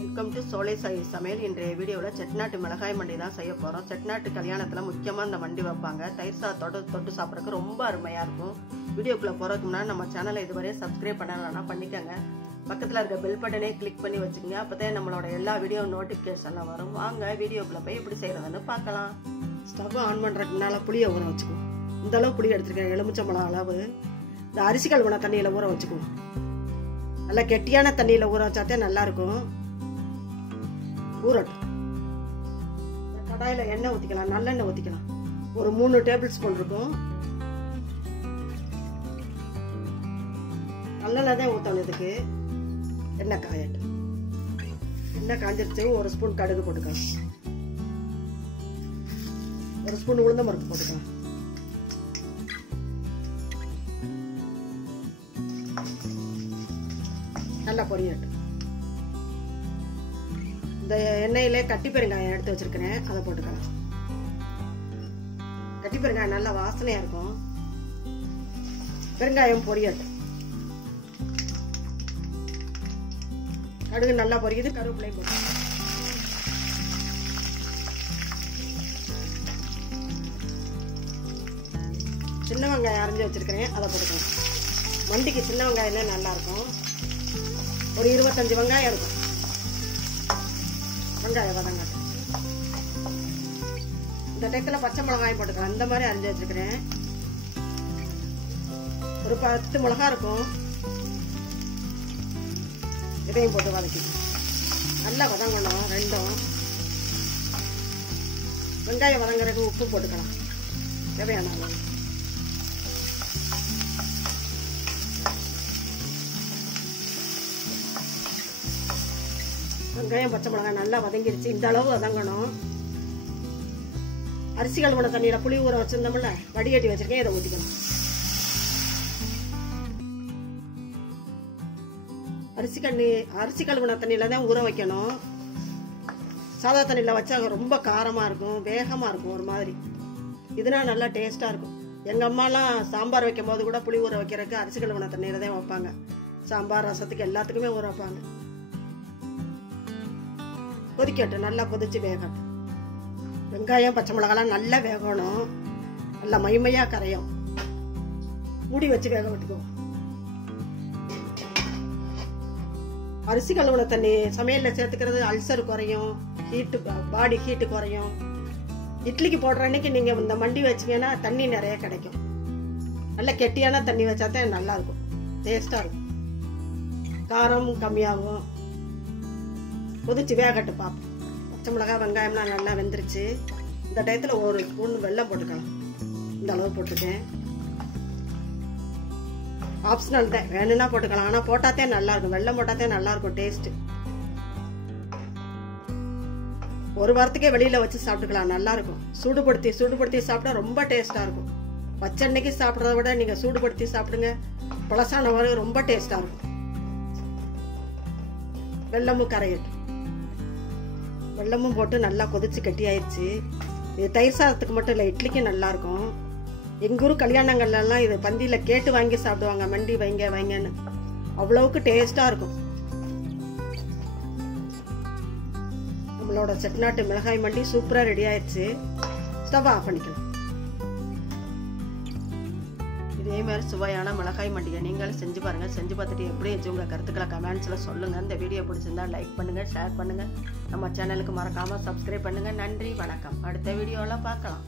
Welcome to சோலை சமையல். இன்றைய வீடியோவில் செட்டிநாட்டு மிளகாய் மண்டி தான் செய்ய போகிறோம். செட்டிநாட்டு கல்யாணத்தில் முக்கியமாக இந்த மண்டி வைப்பாங்க. தயிர் சாதத்தோடு தொட்டு சாப்பிட்றதுக்கு ரொம்ப அருமையாக இருக்கும். வீடியோக்குள்ளே போகிறதுக்கு முன்னாடி நம்ம சேனலை இதுவரை சப்ஸ்கிரைப் பண்ணலன்னா பண்ணிக்கோங்க. பக்கத்தில் இருக்க பெல் பட்டனே கிளிக் பண்ணி வச்சுக்கோங்க. அப்போ தான் நம்மளோட எல்லா வீடியோ நோட்டிஃபிகேஷன்லாம் வரும். வாங்க வீடியோக்குள்ளே போய் எப்படி செய்கிறதுன்னு பார்க்கலாம். ஸ்டவ் ஆன் பண்ணுறதுக்கு முன்னால் புளியை ஊற வச்சுக்குவோம். இந்தளவு புளி எடுத்துருக்கேன், எலுமிச்சம்பழம் அளவு. இந்த அரிசி கழுவுன தண்ணியில் ஊற வச்சுக்குவோம். நல்லா கெட்டியான தண்ணியில் ஊற வச்சாத்தே நல்லாயிருக்கும். ஊறட்டும். கடாயில் எண்ணெய் ஊற்றிக்கலாம், நல்லெண்ணெய் ஊற்றிக்கலாம். ஒரு 3 டேபிள் ஸ்பூன் இருக்கும். நல்லெண்ணெய் தான் ஊற்றணும். இதுக்கு எண்ணெய் காயட்டும். எண்ணெய் காஞ்சிருச்சு. 1 ஸ்பூன் கடுகு போட்டுக்கலாம். 1 ஸ்பூன் உளுந்தம் பருப்பு போட்டுக்கலாம். நல்லா பொரியட்டும். இந்த எண்ணெயிலே கட்டி பெருங்காயம் எடுத்து வச்சிருக்கிறேன், அதை போட்டுக்கலாம். கட்டி பெருங்காயம் நல்லா வாசனையா இருக்கும். பெருங்காயம் பொரியட்டும். கடுகு நல்லா பொரியுது. கருவேப்பிலை போட்டு சின்ன வெங்காயம் அரைஞ்சி வச்சிருக்கிறேன், அதை போட்டுக்கலாம். மண்டிக்கு சின்ன வெங்காயம் தான் நல்லா இருக்கும். ஒரு 25 வெங்காயம் இருக்கும். வெங்காயம் வதங்கட்டும். இந்த டைத்துல பச்சை மிளகாயும் போட்டுக்கலாம். இந்த மாதிரி அரைஞ்சி வச்சுக்கிறேன். ஒரு 10 மிளகா இருக்கும். இதையும் போட்டு வதக்கிக்கலாம். நல்லா வதங்கணும். ரெண்டும் வெங்காயம் வதங்குறதுக்கு உப்பு போட்டுக்கலாம் தேவையான அளவு. வெங்காயம் பச்சை மிளகாய் நல்லா வதங்கிருச்சு. இந்த அளவு வதங்கணும். அரிசி கழுவுன தண்ணியில புளி ஊற வச்சிருந்தோம்ல, வடிகட்டி வச்சிருக்கேன், இதை ஊற்றிக்கணும். அரிசி கழுவுன தண்ணியில தான் ஊற வைக்கணும். சாதா தண்ணியில வச்சா ரொம்ப காரமா இருக்கும், வேகமா இருக்கும் ஒரு மாதிரி. இதுனா நல்லா டேஸ்டா இருக்கும். எங்க அம்மாலாம் சாம்பார் வைக்கும் போது கூட புளி ஊற வைக்கிறதுக்கு அரிசி கழுவுன தண்ணியில தான் வைப்பாங்க. சாம்பார் ரசத்துக்கு எல்லாத்துக்குமே ஊற வைப்பாங்க. கொதிக்கட்டும். நல்லா கொதிச்சு வேகட்டும். வெங்காயம் பச்சை மிளகாலாம் நல்லா வேகணும். நல்லா மைமையா கரையும். மூடி வச்சு வேக விட்டுக்குவோம். அரிசி கழுவுன தண்ணி சமையல்ல சேர்த்துக்கிறது அல்சர் குறையும், ஹீட்டு பாடி ஹீட்டு குறையும். இட்லிக்கு போடுற அன்னைக்கு நீங்க இந்த மண்டி வச்சீங்கன்னா தண்ணி நிறைய கிடைக்கும். நல்ல கெட்டியான தண்ணி வச்சாதான் நல்லா இருக்கும், டேஸ்டா இருக்கும். காரம் கம்மியாகும். கொதிச்சு வேகட்டு பார்ப்போம். பச்சை மிளகாய் வெங்காயம்லாம் நல்லா வெந்துருச்சு. இந்த டயத்தில் 1 ஸ்பூன் வெல்லம் போட்டுக்கலாம். இந்த அளவு போட்டுருக்கேன். ஆப்ஷனல் தான், வேணும்னா போட்டுக்கலாம். ஆனால் போட்டாத்தே நல்லா இருக்கும். வெல்லம் போட்டாத்தே நல்லா இருக்கும் டேஸ்ட். ஒரு வாரத்துக்கே வெளியில வச்சு சாப்பிட்டுக்கலாம், நல்லா இருக்கும். சூடுபடுத்தி சாப்பிட்டா ரொம்ப டேஸ்டா இருக்கும். பச்சன்னைக்கு சாப்பிட்றத விட நீங்க சூடுபடுத்தி சாப்பிடுங்க, பழசான வரை ரொம்ப டேஸ்டா இருக்கும். வெல்லமும் கரையட்டும். வெல்லமும் போட்டு நல்லா கொதிச்சு கட்டி ஆயிடுச்சு. இது தயிர் சாதத்துக்கு மட்டும் இல்லை, இட்லிக்கும் நல்லா இருக்கும். எங்க ஊர் கல்யாணங்கள்லாம் இது பந்தியில கேட்டு வாங்கி சாப்பிடுவாங்க. மண்டி வைங்கன்னு அவ்வளவுக்கு டேஸ்டா இருக்கும். நம்மளோட செட்டிநாட்டு மிளகாய் மண்டி சூப்பரா ரெடி ஆயிடுச்சு. ஸ்டவ் ஆஃப் பண்ணிக்கலாம். இதே மாதிரி சுவையான மிளகாய் மண்டியை நீங்களும் செஞ்சு பாருங்க. செஞ்சு பார்த்துட்டு எப்படி வச்சு உங்க கருத்துக்களை கமெண்ட்ஸ்ல சொல்லுங்க. இந்த வீடியோ பிடிச்சிருந்தா லைக் பண்ணுங்க, ஷேர் பண்ணுங்க. நம்ம சேனலுக்கு மறக்காம சப்ஸ்கிரைப் பண்ணுங்க. நன்றி, வணக்கம். அடுத்த வீடியோல பார்க்கலாம்.